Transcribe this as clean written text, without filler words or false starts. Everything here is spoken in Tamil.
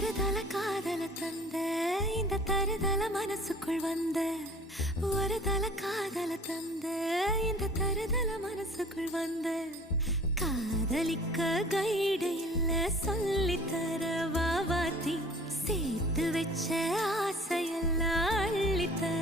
ஒரு தல காதல தந்த இந்த தருதல மனசுக்குள் வந்த ஒரு தல காதல தந்த இந்த தருதல மனசுக்குள் வந்த காதலிக்க கைடு இல்ல சொல்லி தர வாவாத்தி சேர்த்து வச்ச ஆசையெல்லாம் அள்ளித்தர